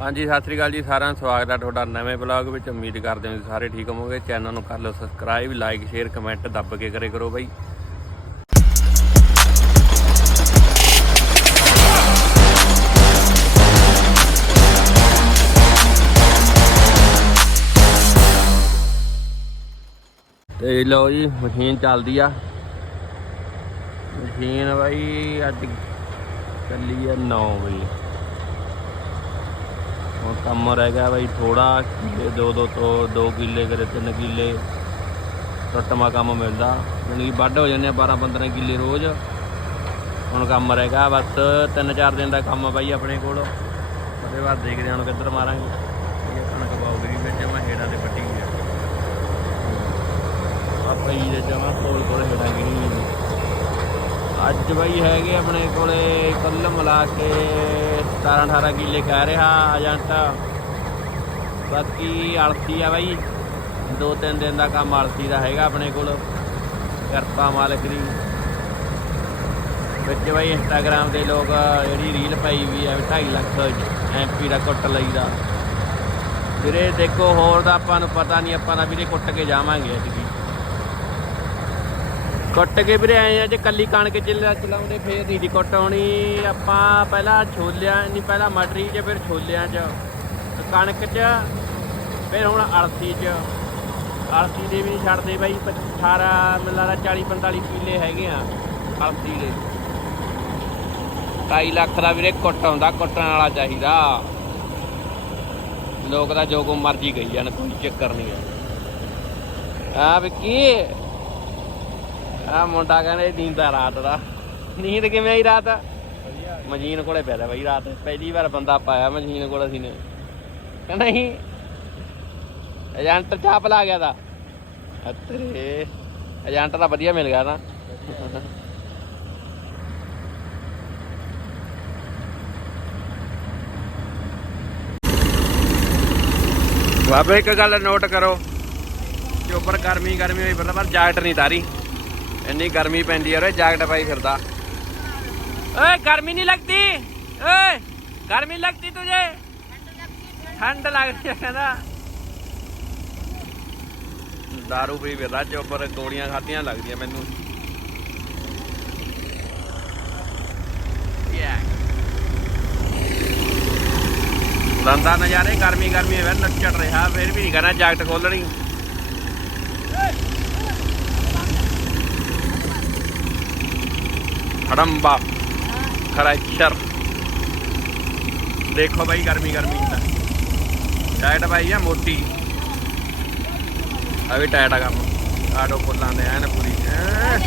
ਹਾਂਜੀ, ਸਤਿ ਸ੍ਰੀ ਅਕਾਲ ਜੀ, ਸਾਰਿਆਂ ਦਾ ਸਵਾਗਤ ਹੈ ਤੁਹਾਡਾ ਨਵੇਂ ਬਲੌਗ ਵਿੱਚ। ਉਮੀਦ ਕਰਦੇ ਹਾਂ ਤੁਸੀਂ ਸਾਰੇ ਠੀਕ ਹੋਵੋਗੇ। ਚੈਨਲ ਨੂੰ ਕਰ ਲਓ ਸਬਸਕ੍ਰਾਈਬ ਲਾਈਕ ਸ਼ੇਅਰ ਕਮੈਂਟ ਦੱਬ ਕੇ ਕਰੇ ਕਰੋ ਬਾਈ। ਤੇ ਲਓ ਜੀ, ਮਸ਼ੀਨ ਚੱਲਦੀ ਆ। ਮਸ਼ੀਨ ਬਾਈ ਅੱਜ ਚੱਲੀ ਆ 9 ਵਜੇ। ਹੁਣ ਕੰਮ ਰਹਿ ਗਿਆ ਬਾਈ ਥੋੜਾ ਦੋ ਦੋ ਤੋਂ ਦੋ ਕਿੱਲੇ ਕਰੇ, ਤਿੰਨ ਕਿੱਲੇ। ਟੱਟਮਾ ਕੰਮ ਮਿਲਦਾ। ਯਾਨੀ ਕਿ ਵੱਢ ਹੋ ਜਾਂਦੇ ਆ 12 15 ਕਿੱਲੇ ਰੋਜ਼। ਹੁਣ ਕੰਮ ਰਹਿ ਗਿਆ, ਬਸ 3-4 ਦਿਨ ਦਾ ਕੰਮ ਬਾਈ ਆਪਣੇ ਕੋਲ। ਉਹਦੇ ਬਾਅਦ ਦੇਖਦੇ ਹਾਂ ਹੁਣ ਕਿੱਧਰ ਮਾਰਾਂਗੇ। ਇਹ ਕਣਕ ਬਾਉਗੀ ਵਿੱਚ ਮੈਂ ਹੇੜਾਂ ਤੇ ਪੱਟੀ ਹੋਈ ਆਪਾਂ ਹੀ ਦੇ ਜਮਾ ਕੋਲ ਕੋਲ ਹੇੜਾਂ ਗਿਣੀ ਅੱਜ ਬਾਈ ਹੈਗੇ ਆਪਣੇ ਕੋਲੇ ਕੁੱਲ ਮਿਲਾ ਕੇ 17 18 ਕਿੱਲੇ ਕਹਿ ਰਿਹਾ ਏਜੰਟ ਬਾਕੀ ਅਲਸੀ ਆ ਬਾਈ। ਦੋ ਤਿੰਨ ਦਿਨ ਦਾ ਕੰਮ ਅਲਸੀ ਦਾ ਹੈਗਾ ਆਪਣੇ ਕੋਲ। ਕਿਰਪਾ ਮਾਲਕ ਦੀ। ਵਿੱਚ ਬਾਈ ਇੰਸਟਾਗ੍ਰਾਮ ਦੇ ਲੋਕ ਜਿਹੜੀ ਰੀਲ ਪਾਈ ਵੀ ਆ 2.5 ਲੱਖ ਐਮਪੀ ਦਾ ਕੁੱਟ ਲਈਦਾ। ਵੀਰੇ ਦੇਖੋ, ਹੋਰ ਦਾ ਆਪਾਂ ਨੂੰ ਪਤਾ ਨਹੀਂ ਆਪਾਂ ਤਾਂ ਵੀਰੇ ਕੁੱਟ ਕੇ ਜਾਵਾਂਗੇ ਅੱਜ ਕੀ ਕੁੱਟ ਕੇ ਵੀਰੇ ਆਏ ਆ ਜੇ ਕੱਲੀ ਕਣਕ ਚਿੱਲਾ ਚਲਾਉਂਦੇ ਫੇਰ ਨਹੀਂ ਦੀ ਕੁੱਟ ਹੋਣੀ ਆਪਾਂ ਪਹਿਲਾਂ ਛੋਲਿਆਂ, ਨਹੀਂ ਪਹਿਲਾਂ ਮਟਰੀ 'ਚ, ਫਿਰ ਛੋਲਿਆਂ 'ਚ। ਕਣਕ 'ਚ, ਫਿਰ ਹੁਣ ਅਲਸੀ 'ਚ। ਅਲਸੀ ਦੇ ਵੀ ਨਹੀਂ ਛੱਡਦੇ ਬਾਈ 18 ਮੈਨੂੰ ਲੱਗਦਾ 40 45 ਕਿੱਲੇ ਹੈਗੇ ਆ ਅਲਸੀ ਦੇ। 2.5 ਲੱਖ ਦਾ ਵੀਰੇ ਕੁੱਟ ਹੁੰਦਾ ਕੁੱਟਣ ਵਾਲਾ ਚਾਹੀਦਾ। ਲੋਕ ਦਾ ਜੋ ਕੋ ਮਰਜ਼ੀ ਗਈ ਜਾਣ, ਕੋਈ ਚੱਕਰ ਨਹੀਂ ਆ। ਆ ਵਿੱਕੀ ਆ ਮੁੰਡਾ ਕਹਿੰਦੇ ਨੀਂਦਾ ਰਾਤ ਦਾ। ਨੀਂਦ ਕਿਵੇਂ ਆਈ ਰਾਤ? ਮਜੀਨ ਕੋਲੇ ਪਿਆ ਰਿਹਾ ਬਈ, ਰਾਤ ਪਹਿਲੀ ਵਾਰ ਬੰਦਾ ਪਾਇਆ ਮਜੀਨ ਕੋਲ ਅਸੀਂ ਨੇ। ਕਹਿੰਦਾ ਨਹੀਂ ਏਜੰਟ ਚਾਪ ਲਾ ਗਿਆ ਦਾ ਅਤਰੇ ਏਜੰਟ ਤਾਂ ਵਧੀਆ ਮਿਲ ਗਿਆ ਨਾ। ਬਾਬੇ ਇੱਕ ਗੱਲ ਨੋਟ ਕਰੋ ਚੋਪਰ ਗਰਮੀ ਗਰਮੀ ਹੋਈ ਫਿਰਦਾ ਪਰ ਜੈਕਟ ਨਹੀਂ ਤਾਰੀ। ਇੰਨੀ ਗਰਮੀ ਪੈਂਦੀ ਹੈ ਜੈਕਟ ਪਾਈ ਫਿਰਦਾ। ਓਏ, ਗਰਮੀ ਨਹੀਂ ਲੱਗਦੀ। ਓਏ, ਗਰਮੀ ਲੱਗਦੀ ਤੁਝੇ। ਠੰਡ ਲੱਗਦੀ ਕਹਿੰਦਾ। ਦਾਰੂ ਪੀ ਫਿਰਦਾ ਚੋਪਰ ਗੋਲੀਆਂ ਖਾਧੀਆਂ ਲੱਗਦੀਆਂ ਮੈਨੂੰ। ਲੰਦਾ ਨਜ਼ਾਰੇ, ਗਰਮੀ ਗਰਮੀ ਹੈ ਨੱਚੜ ਰਿਹਾ, ਫਿਰ ਵੀ ਨਹੀਂ ਕਰਨਾ ਜੈਕਟ ਖੋਲਣੀ। ਹੜੰਬਾ ਖਰਾਚਰ ਦੇਖੋ ਭਾਈ ਗਰਮੀ ਗਰਮੀ। ਦਾ ਟਾਇਟ ਭਾਈ ਆ, ਮੋਟੀ। ਆ ਵੀ ਟਾਇਟ ਆ ਕੰਮ। ਆਡੋ ਫੁੱਲਾਂ ਦੇ ਐਨ ਪੂਰੀ। ਐਨ